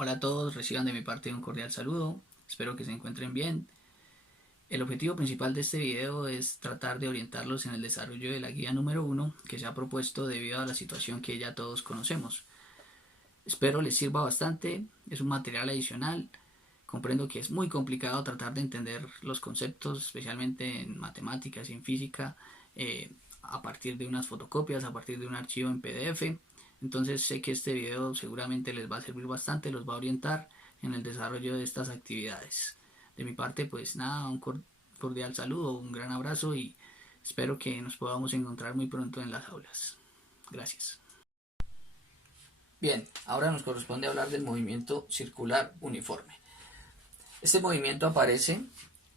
Hola a todos, reciban de mi parte un cordial saludo, espero que se encuentren bien. El objetivo principal de este video es tratar de orientarlos en el desarrollo de la guía número 1 que se ha propuesto debido a la situación que ya todos conocemos. Espero les sirva bastante, es un material adicional, comprendo que es muy complicado tratar de entender los conceptos, especialmente en matemáticas y en física, a partir de unas fotocopias, a partir de un archivo en PDF. Entonces sé que este video seguramente les va a servir bastante, los va a orientar en el desarrollo de estas actividades. De mi parte, pues nada, un cordial saludo, un gran abrazo y espero que nos podamos encontrar muy pronto en las aulas. Gracias. Bien, ahora nos corresponde hablar del movimiento circular uniforme. Este movimiento aparece,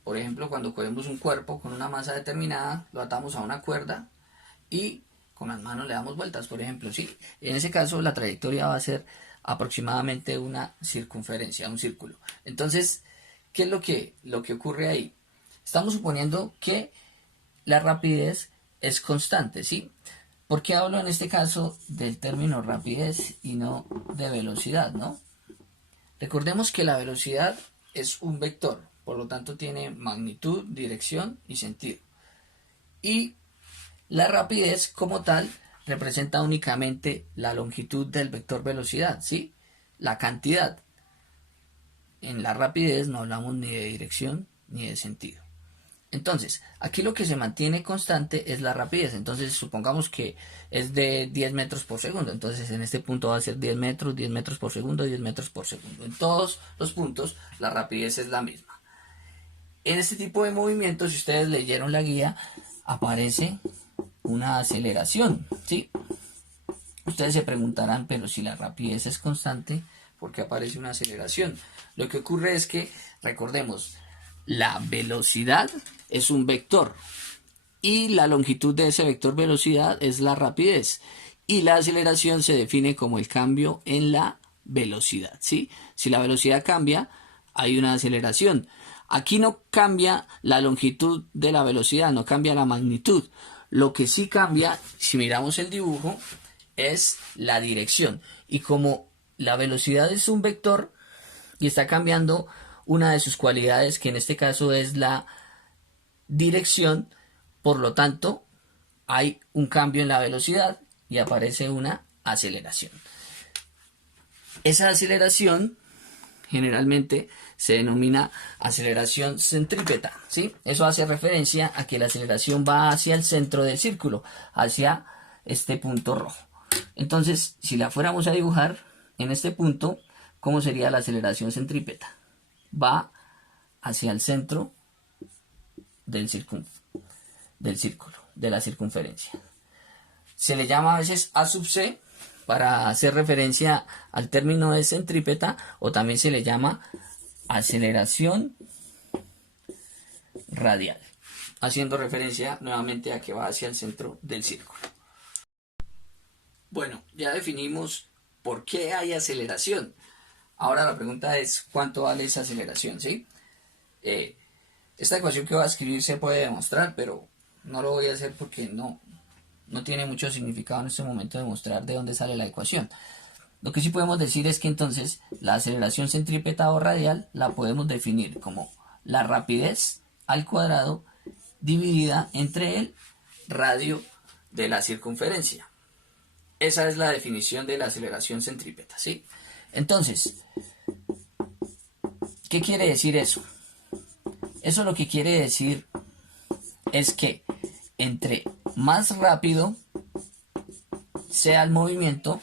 por ejemplo, cuando cogemos un cuerpo con una masa determinada, lo atamos a una cuerda y con las manos le damos vueltas, por ejemplo, ¿sí? En ese caso la trayectoria va a ser aproximadamente una circunferencia, un círculo. Entonces, ¿qué es lo que ocurre ahí? Estamos suponiendo que la rapidez es constante, ¿sí? ¿Por qué hablo en este caso del término rapidez y no de velocidad, no? Recordemos que la velocidad es un vector, por lo tanto tiene magnitud, dirección y sentido. Y la rapidez como tal representa únicamente la longitud del vector velocidad, ¿sí? La cantidad. En la rapidez no hablamos ni de dirección ni de sentido. Entonces, aquí lo que se mantiene constante es la rapidez. Entonces, supongamos que es de 10 metros por segundo. Entonces, en este punto va a ser 10 metros por segundo, 10 metros por segundo. En todos los puntos, la rapidez es la misma. En este tipo de movimientos, si ustedes leyeron la guía, aparece una aceleración, ¿sí? Ustedes se preguntarán, pero si la rapidez es constante, ¿por qué aparece una aceleración? Lo que ocurre es que, recordemos, la velocidad es un vector y la longitud de ese vector velocidad es la rapidez y la aceleración se define como el cambio en la velocidad, ¿sí? Si la velocidad cambia, hay una aceleración. Aquí no cambia la longitud de la velocidad, no cambia la magnitud. Lo que sí cambia, si miramos el dibujo, es la dirección. Y como la velocidad es un vector y está cambiando una de sus cualidades, que en este caso es la dirección, por lo tanto, hay un cambio en la velocidad y aparece una aceleración. Esa aceleración generalmente se denomina aceleración centrípeta, ¿sí? Eso hace referencia a que la aceleración va hacia el centro del círculo, hacia este punto rojo. Entonces, si la fuéramos a dibujar en este punto, ¿cómo sería la aceleración centrípeta? Va hacia el centro del círculo, de la circunferencia. Se le llama a veces A sub C para hacer referencia al término de centrípeta, o también se le llama aceleración radial, haciendo referencia nuevamente a que va hacia el centro del círculo. Bueno, ya definimos por qué hay aceleración. Ahora la pregunta es ¿cuánto vale esa aceleración? ¿Sí? Esta ecuación que voy a escribir se puede demostrar, pero no lo voy a hacer porque no tiene mucho significado en este momento demostrar de dónde sale la ecuación. Lo que sí podemos decir es que entonces la aceleración centrípeta o radial la podemos definir como la rapidez al cuadrado dividida entre el radio de la circunferencia. Esa es la definición de la aceleración centrípeta, ¿sí? Entonces, ¿qué quiere decir eso? Eso lo que quiere decir es que entre más rápido sea el movimiento,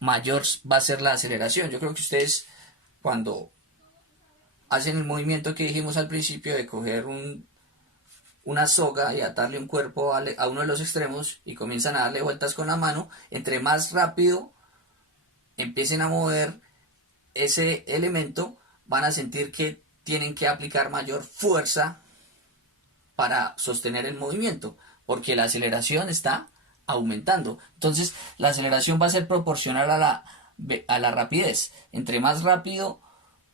mayor va a ser la aceleración. Yo creo que ustedes cuando hacen el movimiento que dijimos al principio de coger una soga y atarle un cuerpo a uno de los extremos y comienzan a darle vueltas con la mano, entre más rápido empiecen a mover ese elemento, van a sentir que tienen que aplicar mayor fuerza para sostener el movimiento, porque la aceleración está aumentando. Entonces, la aceleración va a ser proporcional a la rapidez. Entre más rápido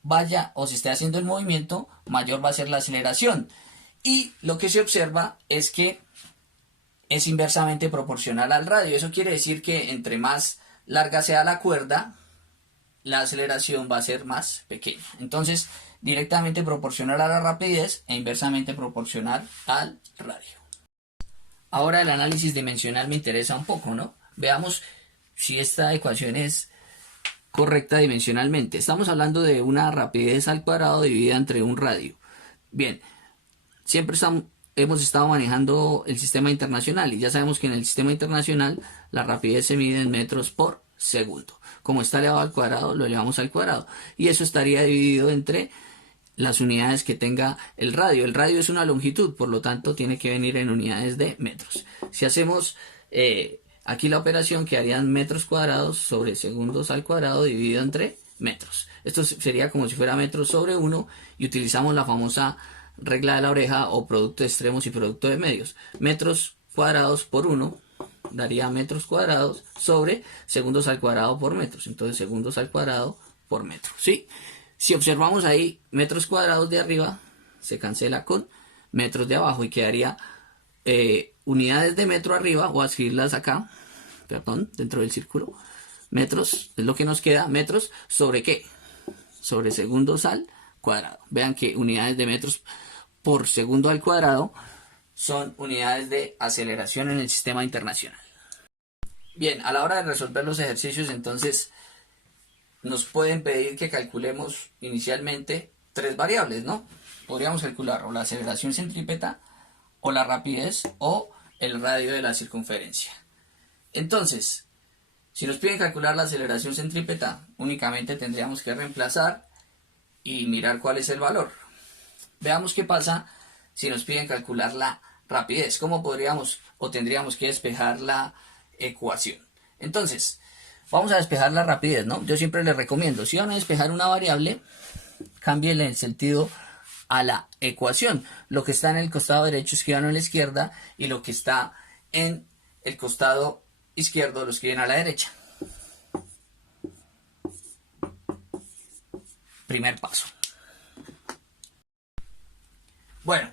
vaya o se esté haciendo el movimiento, mayor va a ser la aceleración. Y lo que se observa es que es inversamente proporcional al radio. Eso quiere decir que entre más larga sea la cuerda, la aceleración va a ser más pequeña. Entonces, directamente proporcional a la rapidez e inversamente proporcional al radio. Ahora el análisis dimensional me interesa un poco, ¿no? Veamos si esta ecuación es correcta dimensionalmente. Estamos hablando de una rapidez al cuadrado dividida entre un radio. Bien, siempre hemos estado manejando el sistema internacional y ya sabemos que en el sistema internacional la rapidez se mide en metros por segundo. Como está elevado al cuadrado, lo elevamos al cuadrado y eso estaría dividido entre las unidades que tenga el radio. El radio es una longitud, por lo tanto tiene que venir en unidades de metros. Si hacemos aquí la operación, quedarían metros cuadrados sobre segundos al cuadrado dividido entre metros. Esto sería como si fuera metros sobre 1 y utilizamos la famosa regla de la oreja o producto de extremos y producto de medios. Metros cuadrados por 1 daría metros cuadrados sobre segundos al cuadrado por metros. Entonces segundos al cuadrado por metro, ¿sí? Si observamos ahí, metros cuadrados de arriba se cancela con metros de abajo y quedaría unidades de metro arriba, o a escribirlas acá, perdón, dentro del círculo. Metros es lo que nos queda, metros sobre ¿qué? Sobre segundos al cuadrado. Vean que unidades de metros por segundo al cuadrado son unidades de aceleración en el sistema internacional. Bien, a la hora de resolver los ejercicios, entonces nos pueden pedir que calculemos inicialmente tres variables, ¿no? Podríamos calcular o la aceleración centrípeta, o la rapidez, o el radio de la circunferencia. Entonces, si nos piden calcular la aceleración centrípeta, únicamente tendríamos que reemplazar y mirar cuál es el valor. Veamos qué pasa si nos piden calcular la rapidez. ¿Cómo podríamos o tendríamos que despejar la ecuación? Entonces, vamos a despejar la rapidez, ¿no? Yo siempre les recomiendo, si van a despejar una variable, cámbienle el sentido a la ecuación. Lo que está en el costado derecho, escríbanlo en la izquierda, y lo que está en el costado izquierdo lo escriben a la derecha. Primer paso. Bueno,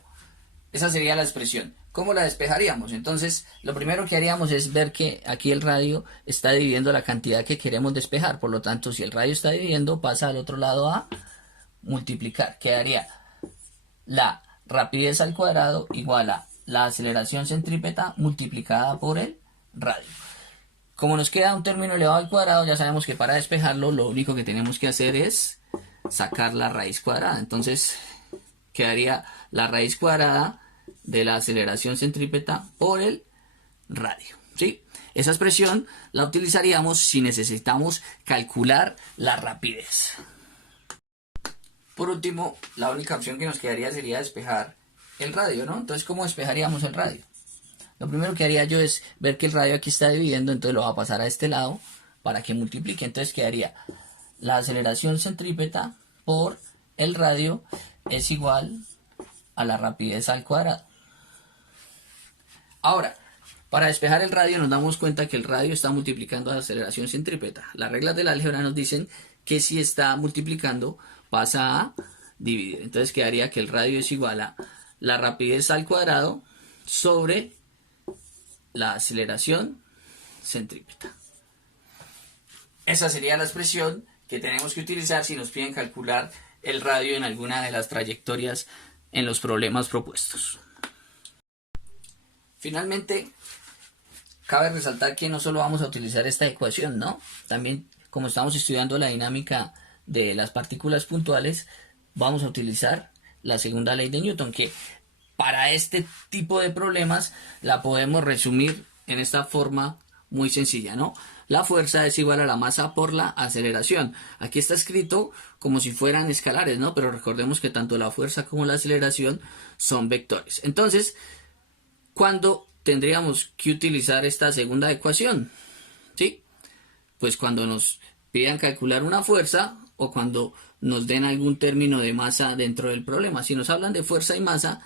esa sería la expresión. ¿Cómo la despejaríamos? Entonces, lo primero que haríamos es ver que aquí el radio está dividiendo la cantidad que queremos despejar. Por lo tanto, si el radio está dividiendo, pasa al otro lado a multiplicar. Quedaría la rapidez al cuadrado igual a la aceleración centrípeta multiplicada por el radio. Como nos queda un término elevado al cuadrado, ya sabemos que para despejarlo lo único que tenemos que hacer es sacar la raíz cuadrada. Entonces, quedaría la raíz cuadrada de la aceleración centrípeta por el radio, ¿sí? Esa expresión la utilizaríamos si necesitamos calcular la rapidez. Por último, la única opción que nos quedaría sería despejar el radio, ¿no? Entonces, ¿cómo despejaríamos el radio? Lo primero que haría yo es ver que el radio aquí está dividiendo, entonces lo va a pasar a este lado para que multiplique. Entonces quedaría la aceleración centrípeta por el radio es igual a la rapidez al cuadrado. Ahora, para despejar el radio nos damos cuenta que el radio está multiplicando a la aceleración centrípeta. Las reglas del álgebra nos dicen que si está multiplicando pasa a dividir. Entonces quedaría que el radio es igual a la rapidez al cuadrado sobre la aceleración centrípeta. Esa sería la expresión que tenemos que utilizar si nos piden calcular el radio en alguna de las trayectorias en los problemas propuestos. Finalmente, cabe resaltar que no solo vamos a utilizar esta ecuación, ¿no? También, como estamos estudiando la dinámica de las partículas puntuales, vamos a utilizar la segunda ley de Newton, que para este tipo de problemas la podemos resumir en esta forma muy sencilla, ¿no? La fuerza es igual a la masa por la aceleración. Aquí está escrito como si fueran escalares, ¿no? Pero recordemos que tanto la fuerza como la aceleración son vectores. Entonces, ¿cuándo tendríamos que utilizar esta segunda ecuación? ¿Sí? Pues cuando nos pidan calcular una fuerza o cuando nos den algún término de masa dentro del problema. Si nos hablan de fuerza y masa,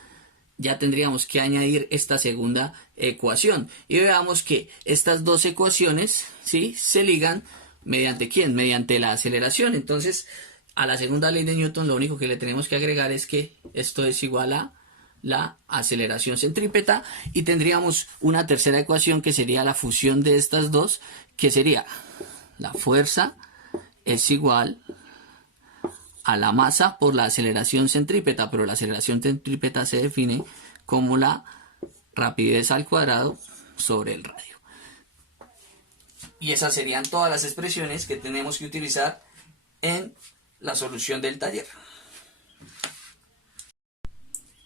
ya tendríamos que añadir esta segunda ecuación. Y veamos que estas dos ecuaciones, ¿sí?, se ligan mediante ¿quién? Mediante la aceleración. Entonces, a la segunda ley de Newton lo único que le tenemos que agregar es que esto es igual a la aceleración centrípeta. Y tendríamos una tercera ecuación que sería la fusión de estas dos, que sería la fuerza es igual a la masa por la aceleración centrípeta, pero la aceleración centrípeta se define como la rapidez al cuadrado sobre el radio. Y esas serían todas las expresiones que tenemos que utilizar en la solución del taller.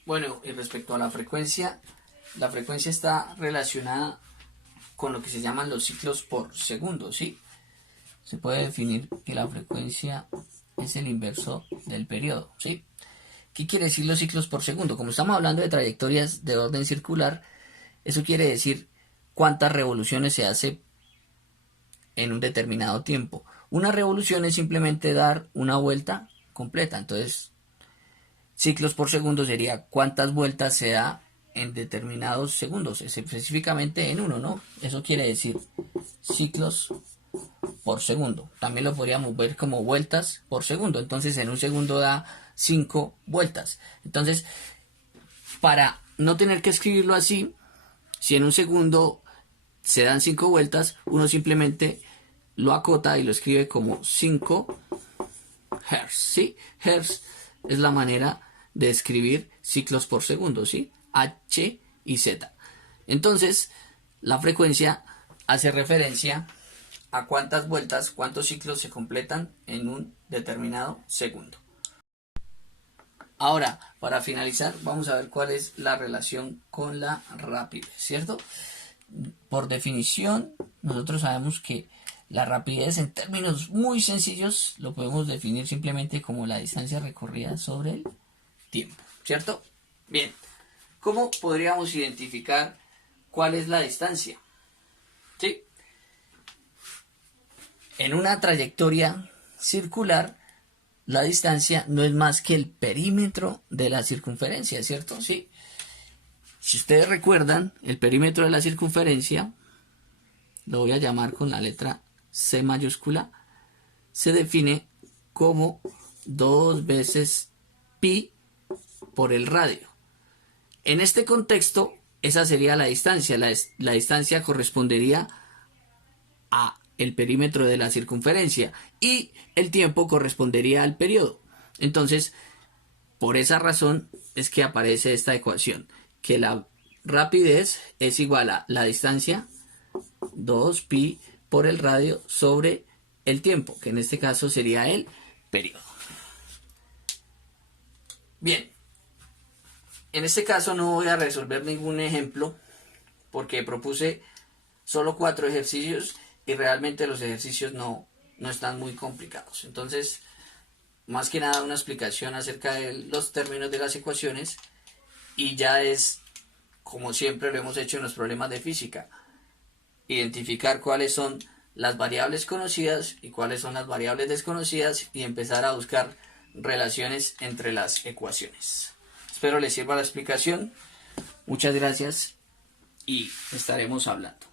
Bueno, y respecto a la frecuencia está relacionada con lo que se llaman los ciclos por segundo, ¿sí? Se puede definir que la frecuencia es el inverso del periodo, ¿sí? ¿Qué quiere decir los ciclos por segundo? Como estamos hablando de trayectorias de orden circular, eso quiere decir cuántas revoluciones se hace en un determinado tiempo. Una revolución es simplemente dar una vuelta completa. Entonces, ciclos por segundo sería cuántas vueltas se da en determinados segundos, específicamente en uno, ¿no? Eso quiere decir ciclos por segundo. También lo podríamos ver como vueltas por segundo. Entonces, en un segundo da 5 vueltas. Entonces, para no tener que escribirlo así, si en un segundo se dan 5 vueltas, uno simplemente lo acota y lo escribe como 5 Hz, ¿sí? Hertz es la manera de escribir ciclos por segundo, ¿sí? H y Z. Entonces, la frecuencia hace referencia a cuántas vueltas, cuántos ciclos se completan en un determinado segundo. Ahora, para finalizar, vamos a ver cuál es la relación con la rapidez, ¿cierto? Por definición, nosotros sabemos que la rapidez, en términos muy sencillos, lo podemos definir simplemente como la distancia recorrida sobre el tiempo, ¿cierto? Bien, ¿cómo podríamos identificar cuál es la distancia? ¿Sí? En una trayectoria circular, la distancia no es más que el perímetro de la circunferencia, ¿cierto? Sí. Si ustedes recuerdan, el perímetro de la circunferencia, lo voy a llamar con la letra C mayúscula, se define como 2 veces pi por el radio. En este contexto, esa sería la distancia. La distancia correspondería a el perímetro de la circunferencia y el tiempo correspondería al periodo. Entonces, por esa razón es que aparece esta ecuación, que la rapidez es igual a la distancia 2pi por el radio sobre el tiempo, que en este caso sería el periodo. Bien, en este caso no voy a resolver ningún ejemplo porque propuse solo 4 ejercicios y realmente los ejercicios no están muy complicados. Entonces, más que nada una explicación acerca de los términos de las ecuaciones y ya es, como siempre lo hemos hecho en los problemas de física, identificar cuáles son las variables conocidas y cuáles son las variables desconocidas y empezar a buscar relaciones entre las ecuaciones. Espero les sirva la explicación. Muchas gracias y estaremos hablando.